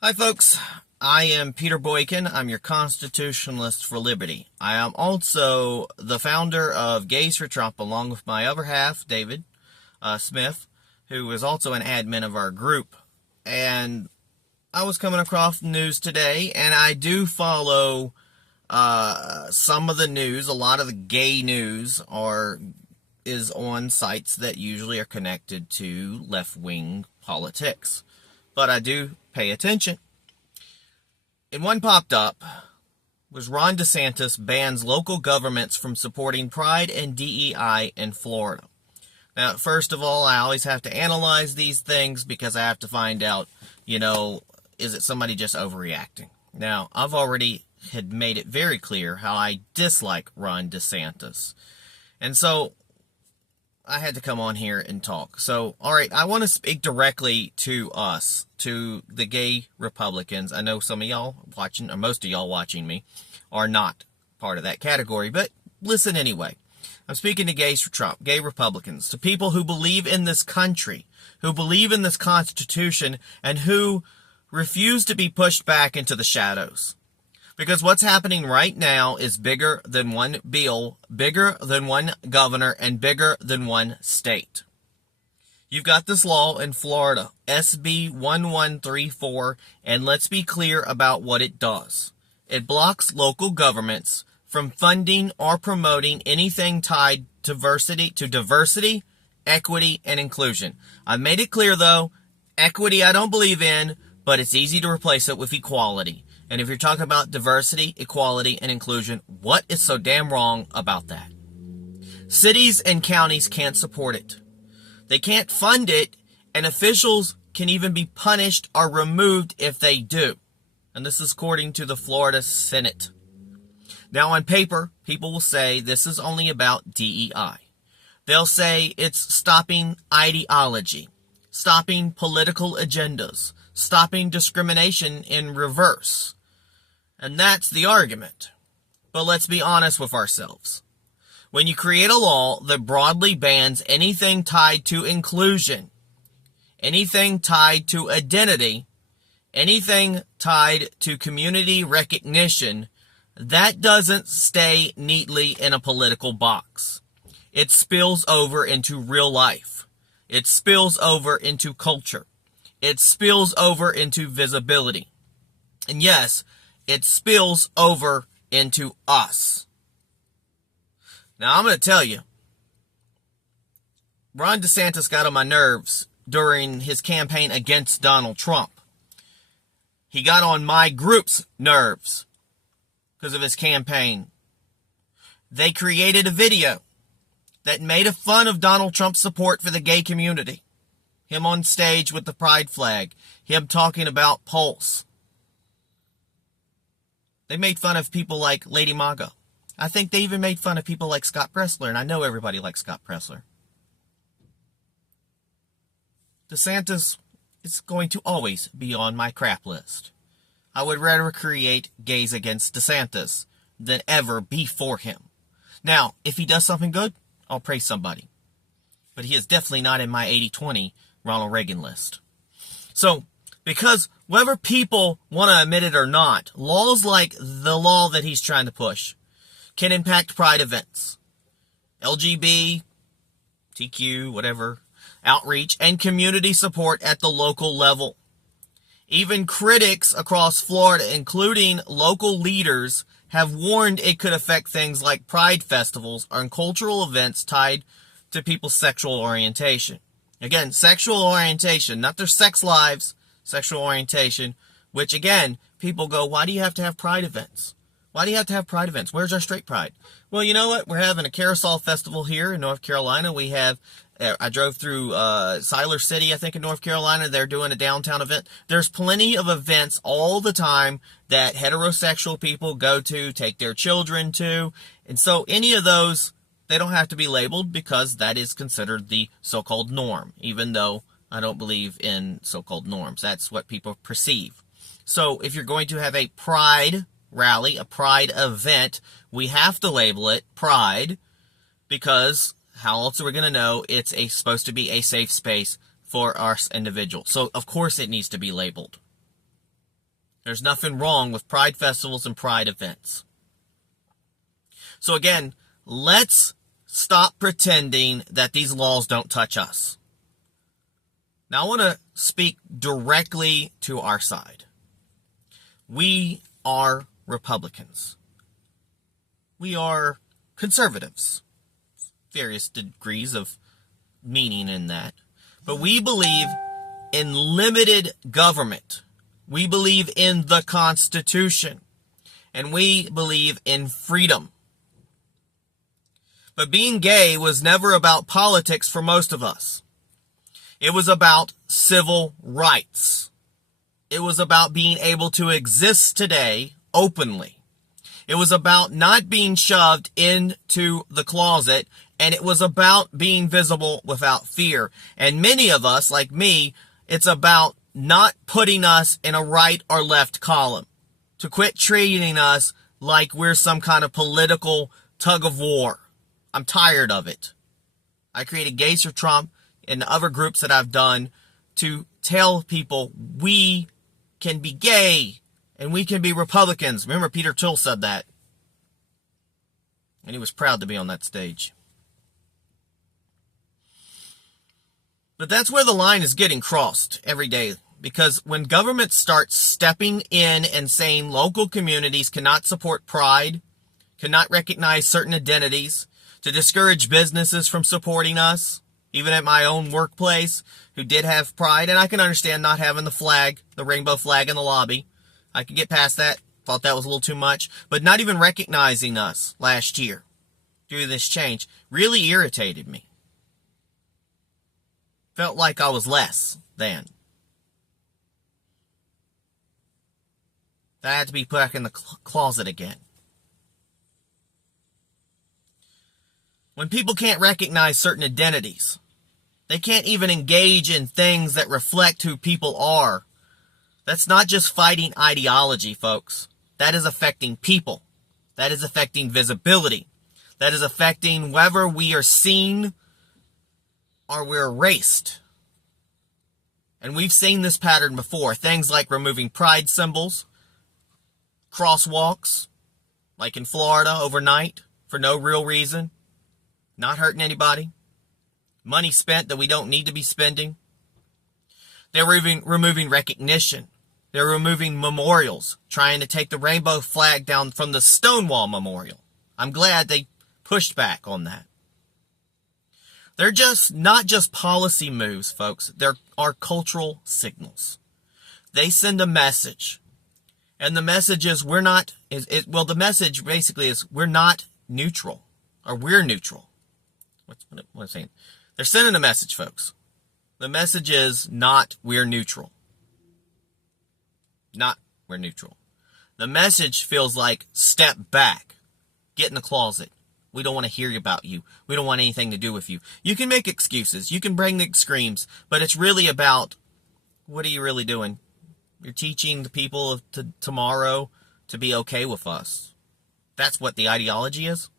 Hi folks, I am Peter Boykin. I'm your constitutionalist for liberty. I am also the founder of Gays for Trump along with my other half, David Smith, who is also an admin of our group. And I was coming across news today, and I do follow some of the news. A lot of the gay news is on sites that usually are connected to left-wing politics. But I do pay attention. And one popped up was Ron DeSantis bans local governments from supporting Pride and DEI in Florida. Now, first of all, I always have to analyze these things because I have to find out, is it somebody just overreacting? Now, I've already had made it very clear how I dislike Ron DeSantis. And so I had to come on here and talk. So, all right, I want to speak directly to us, to the gay Republicans. I know some of y'all watching, or most of y'all watching me, are not part of that category, but listen anyway. I'm speaking to Gays for Trump, gay Republicans, to people who believe in this country, who believe in this Constitution, and who refuse to be pushed back into the shadows. Because what's happening right now is bigger than one bill, bigger than one governor, and bigger than one state. You've got this law in Florida, SB 1134, and let's be clear about what it does. It blocks local governments from funding or promoting anything tied to diversity, equity, and inclusion. I've made it clear, though, equity I don't believe in, but it's easy to replace it with equality. And if you're talking about diversity, equality, and inclusion, what is so damn wrong about that? Cities and counties can't support it. They can't fund it, and officials can even be punished or removed if they do. And this is according to the Florida Senate. Now, on paper, people will say this is only about DEI. They'll say it's stopping ideology, stopping political agendas, stopping discrimination in reverse. And that's the argument. But let's be honest with ourselves. When you create a law that broadly bans anything tied to inclusion, anything tied to identity, anything tied to community recognition, that doesn't stay neatly in a political box. It spills over into real life. It spills over into culture. It spills over into visibility. And yes, it spills over into us. Now, I'm going to tell you, Ron DeSantis got on my nerves during his campaign against Donald Trump. He got on my group's nerves because of his campaign. They created a video that made a fun of Donald Trump's support for the gay community. Him on stage with the pride flag. Him talking about Pulse. They made fun of people like Lady Maga. I think they even made fun of people like Scott Presler, and I know everybody likes Scott Presler. DeSantis is going to always be on my crap list. I would rather create gays against DeSantis than ever be for him. Now, if he does something good, I'll praise somebody. But he is definitely not in my 80-20 Ronald Reagan list. So, because whether people want to admit it or not, laws like the law that he's trying to push can impact pride events, LGBT, TQ, whatever, outreach, and community support at the local level. Even critics across Florida, including local leaders, have warned it could affect things like pride festivals and cultural events tied to people's sexual orientation. Again, sexual orientation, not their sex lives, sexual orientation, which again, people go, why do you have to have pride events? Why do you have to have pride events? Where's our straight pride? Well, you know what? We're having a carousel festival here in North Carolina. We have, I drove through Siler City, I think, in North Carolina. They're doing a downtown event. There's plenty of events all the time that heterosexual people go to, take their children to. And so any of those, they don't have to be labeled because that is considered the so-called norm, even though I don't believe in so-called norms. That's what people perceive. So if you're going to have a pride rally, a pride event, we have to label it pride because how else are we going to know it's supposed to be a safe space for us individuals? So, of course, it needs to be labeled. There's nothing wrong with pride festivals and pride events. So again, let's stop pretending that these laws don't touch us. Now I want to speak directly to our side. We are Republicans. We are conservatives. Various degrees of meaning in that. But we believe in limited government. We believe in the Constitution. And we believe in freedom. But being gay was never about politics for most of us. It was about civil rights. It was about being able to exist today openly. It was about not being shoved into the closet, and it was about being visible without fear. And many of us, like me, it's about not putting us in a right or left column, to quit treating us like we're some kind of political tug of war. I'm tired of it. I created Gays for Trump and other groups that I've done to tell people we can be gay and we can be Republicans. Remember, Peter Thiel said that. And he was proud to be on that stage. But that's where the line is getting crossed every day. Because when government starts stepping in and saying local communities cannot support pride, cannot recognize certain identities, to discourage businesses from supporting us, even at my own workplace, who did have pride, and I can understand not having the flag, the rainbow flag in the lobby. I could get past that. Thought that was a little too much. But not even recognizing us last year through this change really irritated me. Felt like I was less than. That I had to be put back in the closet again. When people can't recognize certain identities, they can't even engage in things that reflect who people are. That's not just fighting ideology, folks. That is affecting people. That is affecting visibility. That is affecting whether we are seen or we're erased. And we've seen this pattern before. Things like removing pride symbols, crosswalks, like in Florida overnight for no real reason. Not hurting anybody. Money spent that we don't need to be spending. They're removing recognition. They're removing memorials. Trying to take the rainbow flag down from the Stonewall Memorial. I'm glad they pushed back on that. They're just not just policy moves, folks. There are cultural signals. They send a message. And the message is the message basically is we're not neutral. Or we're neutral. What am I saying? They're sending a message, folks. The message is not we're neutral. Not we're neutral. The message feels like step back. Get in the closet. We don't want to hear about you. We don't want anything to do with you. You can make excuses. You can bring the screams. But it's really about what are you really doing? You're teaching the people of tomorrow to be okay with us. That's what the ideology is.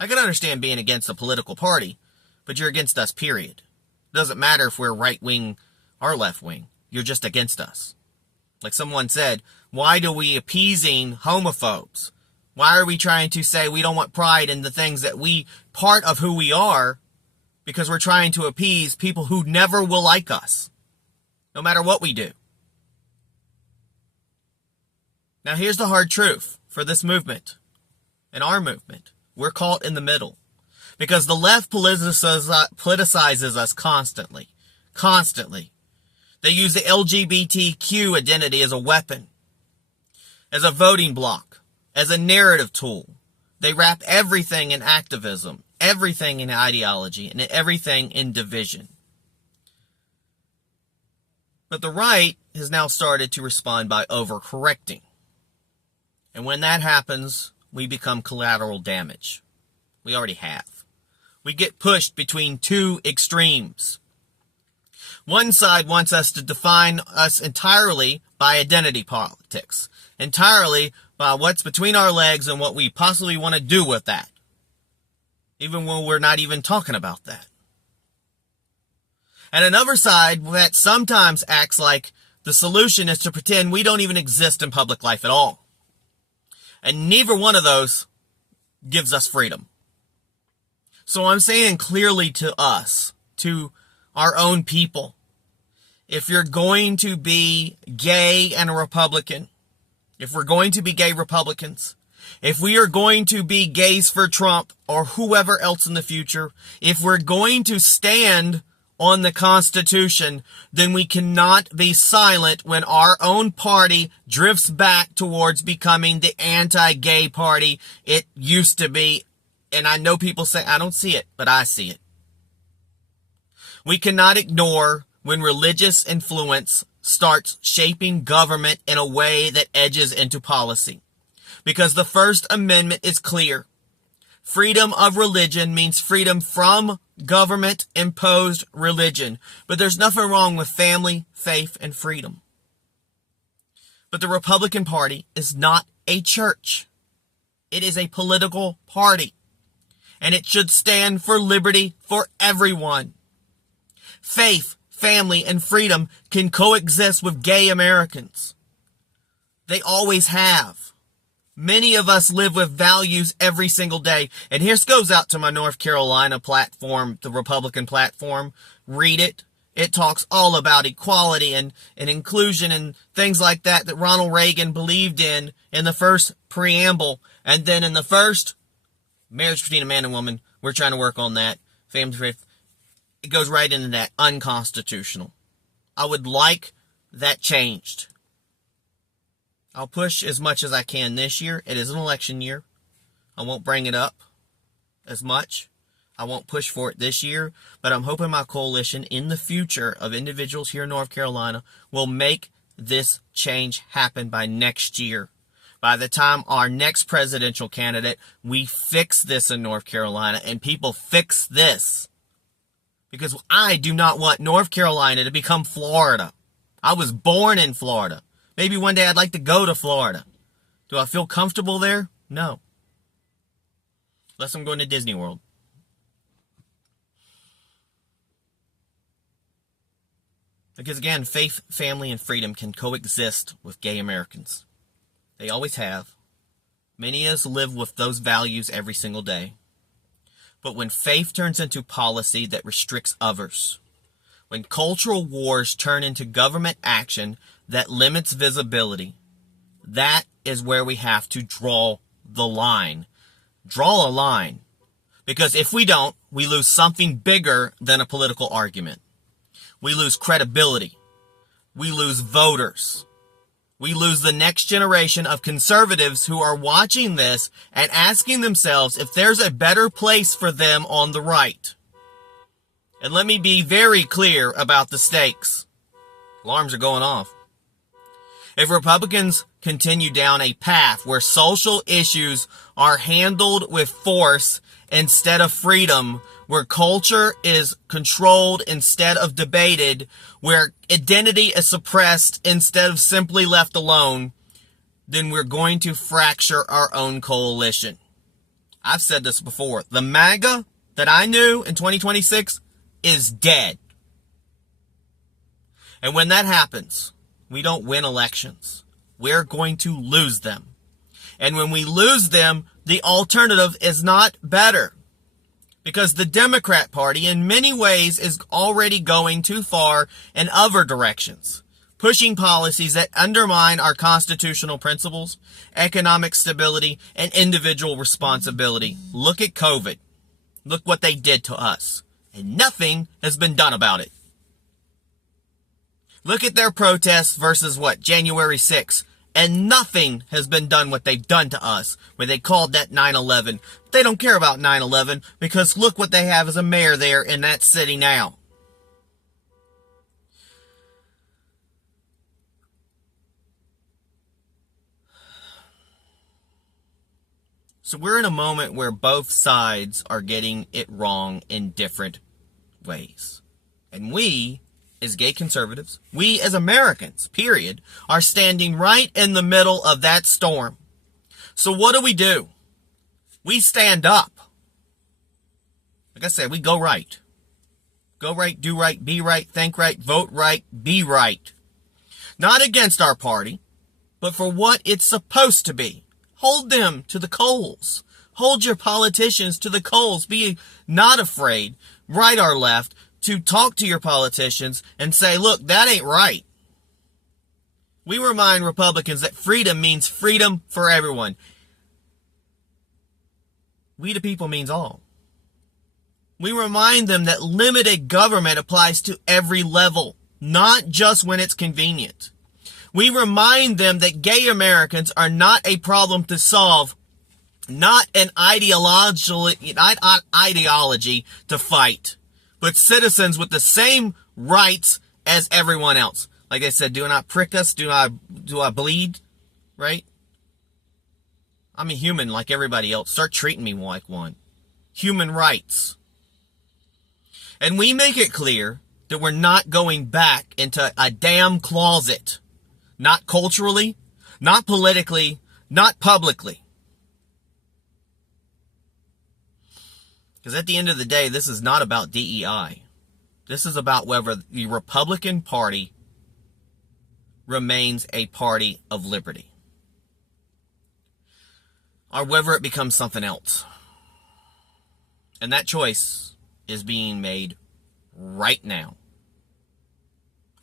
I can understand being against a political party, but you're against us, period. It doesn't matter if we're right-wing or left-wing. You're just against us. Like someone said, why do we appeasing homophobes? Why are we trying to say we don't want pride in the things that part of who we are, because we're trying to appease people who never will like us, no matter what we do? Now here's the hard truth for this movement and our movement. We're caught in the middle because the left politicizes us constantly. Constantly. They use the LGBTQ identity as a weapon, as a voting bloc, as a narrative tool. They wrap everything in activism, everything in ideology, and everything in division. But the right has now started to respond by overcorrecting. And when that happens, we become collateral damage. We already have. We get pushed between two extremes. One side wants us to define us entirely by identity politics, entirely by what's between our legs and what we possibly want to do with that, even when we're not even talking about that. And another side that sometimes acts like The solution is to pretend we don't even exist in public life at all. And neither one of those gives us freedom. So I'm saying clearly to us, to our own people, if you're going to be gay and a Republican, if we're going to be gay Republicans, if we are going to be gays for Trump or whoever else in the future, if we're going to stand on the Constitution, then we cannot be silent when our own party drifts back towards becoming the anti-gay party it used to be. And I know people say, I don't see it, but I see it. We cannot ignore when religious influence starts shaping government in a way that edges into policy. Because the First Amendment is clear. Freedom of religion means freedom from government-imposed religion. But there's nothing wrong with family, faith, and freedom. But the Republican Party is not a church. It is a political party. And it should stand for liberty for everyone. Faith, family, and freedom can coexist with gay Americans. They always have. Many of us live with values every single day. And here's goes out to my North Carolina platform, the Republican platform. Read it. It talks all about equality and inclusion and things like that Ronald Reagan believed in the first preamble. And then in the first, marriage between a man and woman, we're trying to work on that. Family, faith. It goes right into that. Unconstitutional. I would like that changed. I'll push as much as I can this year. It is an election year. I won't bring it up as much. I won't push for it this year. But I'm hoping my coalition in the future of individuals here in North Carolina will make this change happen by next year. By the time our next presidential candidate, we fix this in North Carolina and people fix this. Because I do not want North Carolina to become Florida. I was born in Florida. Maybe one day I'd like to go to Florida. Do I feel comfortable there? No. Unless I'm going to Disney World. Because again, faith, family, and freedom can coexist with gay Americans. They always have. Many of us live with those values every single day. But when faith turns into policy that restricts others, when cultural wars turn into government action that limits visibility, that is where we have to draw the line. Draw a line. Because if we don't, we lose something bigger than a political argument. We lose credibility. We lose voters. We lose the next generation of conservatives who are watching this and asking themselves if there's a better place for them on the right. And let me be very clear about the stakes. Alarms are going off. If Republicans continue down a path where social issues are handled with force instead of freedom, where culture is controlled instead of debated, where identity is suppressed instead of simply left alone, then we're going to fracture our own coalition. I've said this before. The MAGA that I knew in 2026 is dead. And when that happens, we don't win elections. We're going to lose them. And when we lose them, the alternative is not better. Because the Democrat Party, in many ways, is already going too far in other directions, pushing policies that undermine our constitutional principles, economic stability, and individual responsibility. Look at COVID. Look what they did to us. And nothing has been done about it. Look at their protests versus January 6th. And nothing has been done what they've done to us, where they called that 9/11. They don't care about 9/11 because look what they have as a mayor there in that city now. So we're in a moment where both sides are getting it wrong in different ways. And we, as gay conservatives, we as Americans, period, are standing right in the middle of that storm. So what do? We stand up. Like I said, we go right. Go right, do right, be right, think right, vote right, be right. Not against our party, but for what it's supposed to be. Hold them to the coals. Hold your politicians to the coals. Be not afraid, right or left, to talk to your politicians and say, look, that ain't right. We remind Republicans that freedom means freedom for everyone. We the people means all. We remind them that limited government applies to every level, not just when it's convenient. We remind them that gay Americans are not a problem to solve, not an ideology to fight, but citizens with the same rights as everyone else. Like I said, do not prick us, do I bleed, right? I'm a human like everybody else. Start treating me like one. Human rights. And we make it clear that we're not going back into a damn closet. Not culturally, not politically, not publicly. Because at the end of the day, this is not about DEI. This is about whether the Republican Party remains a party of liberty, or whether it becomes something else. And that choice is being made right now.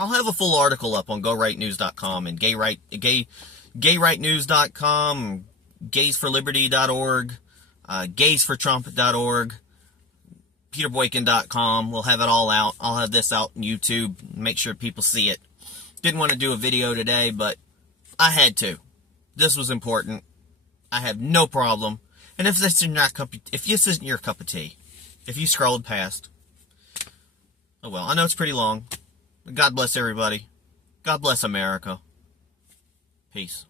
I'll have a full article up on GoRightNews.com and GayRightNews.com, GaysForLiberty.org, GaysForTrump.org, PeterBoykin.com. We'll have it all out. I'll have this out on YouTube. Make sure people see it. Didn't want to do a video today, but I had to. This was important. I have no problem. And if this isn't your cup of tea, if you scrolled past, oh well, I know it's pretty long. God bless everybody. God bless America. Peace.